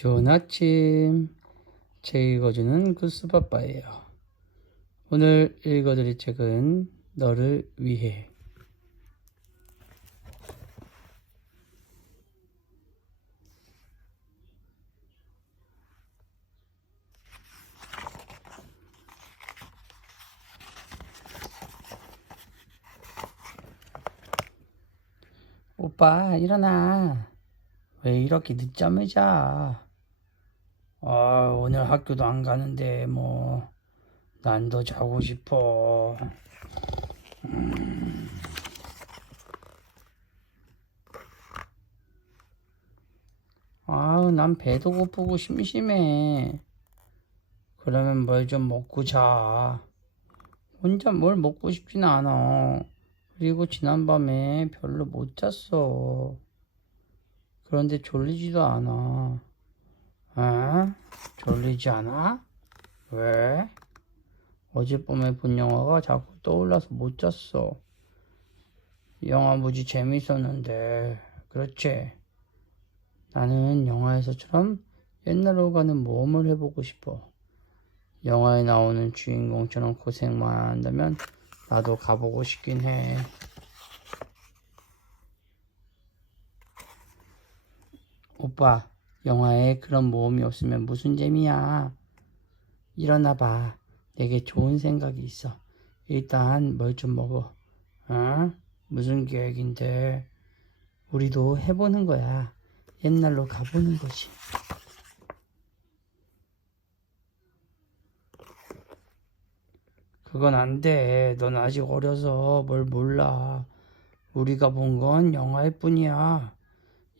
좋은 아침. 책 읽어주는 구스바빠예요. 오늘 읽어드릴 책은 너를 위해. 오빠, 일어나. 왜 이렇게 늦잠을 자? 아, 오늘 학교도 안 가는데, 뭐, 난더 자고 싶어. 음. 아우, 난 배도 고프고 심심해. 그러면 뭘 좀 먹고 자. 혼자 뭘 먹고 싶진 않아. 그리고 지난밤에 별로 못 잤어. 그런데 졸리지도 않아. 에? 졸리지 않아? 왜? 어젯밤에 본 영화가 자꾸 떠올라서 못 잤어. 영화 무지 재밌었는데, 그렇지? 나는 영화에서처럼 옛날로 가는 모험을 해보고 싶어. 영화에 나오는 주인공처럼 고생만 안 한다면 나도 가보고 싶긴 해. 오빠, 영화에 그런 모험이 없으면 무슨 재미야? 일어나 봐. 내게 좋은 생각이 있어. 일단 뭘 좀 먹어. 어? 무슨 계획인데? 우리도 해보는 거야. 옛날로 가보는 거지. 그건 안 돼. 넌 아직 어려서 뭘 몰라. 우리가 본 건 영화일 뿐이야.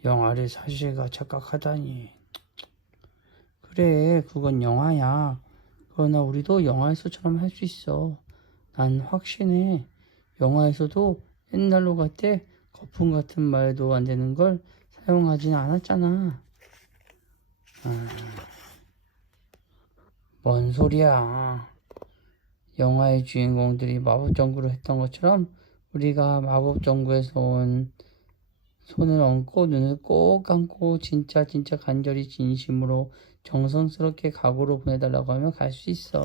영화를 사실과 착각하다니. 그래, 그건 영화야. 그러나 우리도 영화에서처럼 할 수 있어. 난 확신해. 영화에서도 옛날로 갈때 거품 같은 말도 안 되는 걸 사용하진 않았잖아. 아, 뭔 소리야. 영화의 주인공들이 마법 전구를 했던 것처럼 우리가 마법 전구에서 온 손을 얹고 눈을 꼭 감고 진짜 진짜 간절히 진심으로 정성스럽게 각오로 보내달라고 하면 갈 수 있어.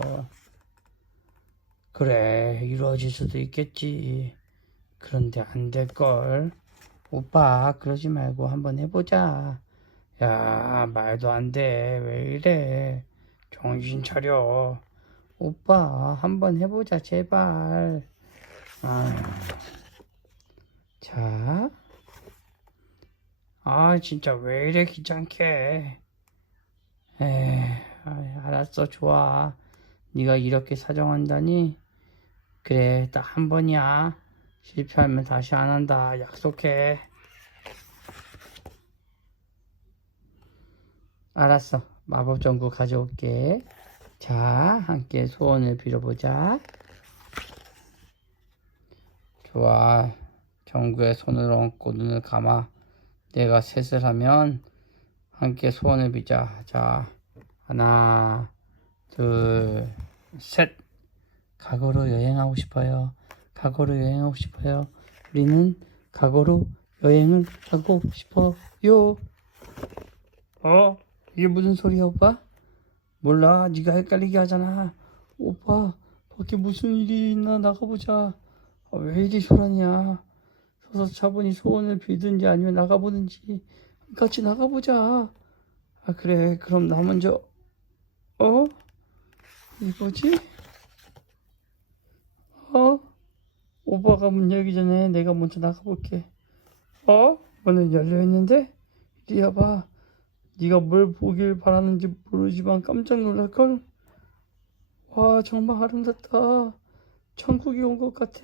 그래, 이루어질 수도 있겠지. 그런데 안 될걸. 오빠, 그러지 말고 한번 해보자. 야, 말도 안 돼. 왜 이래. 정신 차려. 오빠, 한번 해보자, 제발. 아, 자. 아, 진짜 왜 이래 귀찮게. 에, 아, 알았어, 좋아. 네가 이렇게 사정한다니. 그래, 딱 한 번이야. 실패하면 다시 안 한다. 약속해. 알았어. 마법 전구 가져올게. 자, 함께 소원을 빌어보자. 좋아. 전구에 손을 얹고 눈을 감아. 내가 셋을 하면 함께 소원을 빌자. 자, 하나, 둘, 셋. 과거로 여행하고 싶어요. 과거로 여행하고 싶어요. 우리는 과거로 여행을 하고 싶어요. 어? 이게 무슨 소리야, 오빠? 몰라. 네가 헷갈리게 하잖아. 오빠, 밖에 무슨 일이 있나 나가보자. 아, 왜 이리 소란이야? 서서 차분히 소원을 빌든지 아니면 나가보든지 같이 나가보자. 아 그래. 그럼 나 먼저 어? 이거지? 어? 오빠가 문 열기 전에 내가 먼저 나가볼게. 어? 문은 열려 있는데? 이리 와봐. 네가 뭘 보길 바라는지 모르지만 깜짝 놀랄걸? 와 정말 아름답다. 천국이 온 것 같아.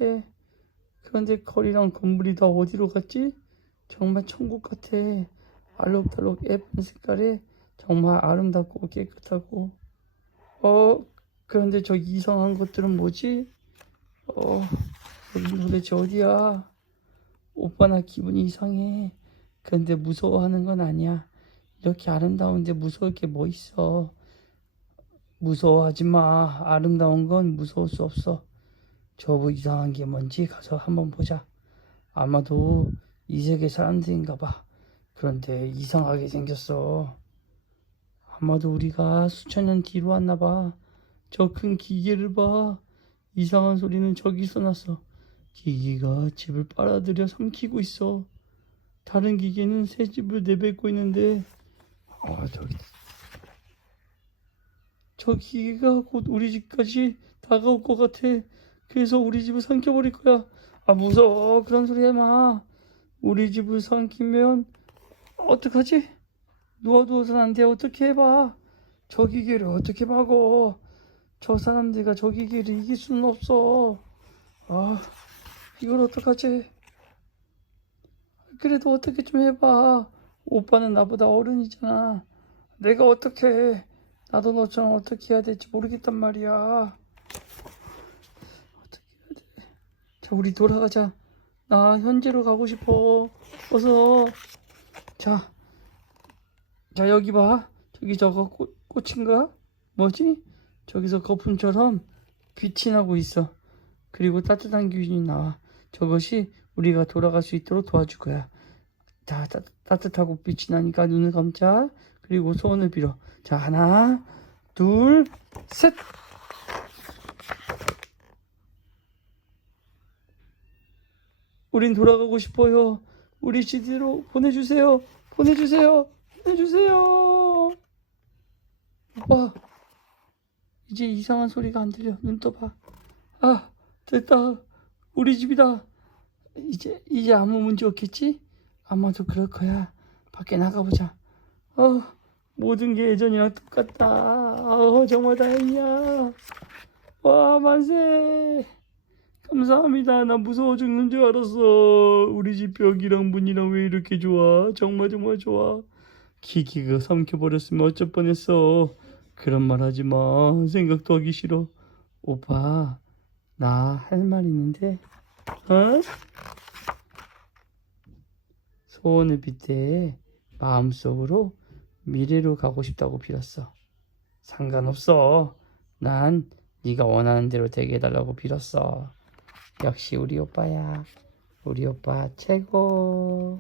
그런데 거리랑 건물이 다 어디로 갔지? 정말 천국 같아. 알록달록 예쁜 색깔에 정말 아름답고 깨끗하고. 어, 그런데 저 이상한 것들은 뭐지? 어, 여기 도대체 어디야? 오빠 나 기분이 이상해. 그런데 무서워하는 건 아니야. 이렇게 아름다운데 무서울 게 뭐 있어. 무서워하지 마. 아름다운 건 무서울 수 없어. 저거 이상한 게 뭔지 가서 한번 보자. 아마도 이 세계 사람들인가 봐. 그런데 이상하게 생겼어. 아마도 우리가 수천 년 뒤로 왔나 봐. 저 큰 기계를 봐. 이상한 소리는 저기서 났어. 기계가 집을 빨아들여 삼키고 있어. 다른 기계는 새 집을 내뱉고 있는데, 아, 저기. 저 기계가 곧 우리 집까지 다가올 것 같아. 그래서 우리 집을 삼켜버릴 거야. 아, 무서워. 그런 소리 해 마. 우리 집을 삼키면, 어떡하지? 누워두어선 안 돼. 어떻게 해봐. 저 기계를 어떻게 막어. 저 사람들과 저 기계를 이길 수는 없어. 아, 이걸 어떡하지? 그래도 어떻게 좀 해봐. 오빠는 나보다 어른이잖아. 내가 어떻게 해. 나도 너처럼 어떻게 해야 될지 모르겠단 말이야. 어떻게 해야 돼. 자, 우리 돌아가자. 나 현재로 가고 싶어. 어서. 자, 자, 여기 봐. 저기 저거 꽃, 꽃인가? 뭐지? 저기서 거품처럼 빛이 나고 있어. 그리고 따뜻한 기운이 나와. 저것이 우리가 돌아갈 수 있도록 도와줄 거야. 자, 따, 따뜻하고 빛이 나니까 눈을 감자. 그리고 소원을 빌어. 자, 하나, 둘, 셋! 우린 돌아가고 싶어요. 우리 시디로 보내주세요. 보내주세요. 보내주세요. 오빠, 이제 이상한 소리가 안 들려. 눈 떠봐. 아, 됐다. 우리 집이다. 이제, 이제 아무 문제 없겠지? 아마도 그럴 거야. 밖에 나가보자. 어, 모든 게 예전이랑 똑같다. 어, 정말 다행이야. 와, 만세. 감사합니다. 나 무서워 죽는 줄 알았어. 우리 집 벽이랑 문이랑 왜 이렇게 좋아? 정말 정말 좋아. 기기가 삼켜버렸으면 어쩔 뻔했어. 그런 말 하지 마. 생각도 하기 싫어. 오빠, 나 할 말 있는데, 어? 소원을 빌때 마음속으로 미래로 가고 싶다고 빌었어. 상관없어. 난 네가 원하는 대로 되게 해달라고 빌었어. 역시 우리 오빠야. 우리 오빠 최고.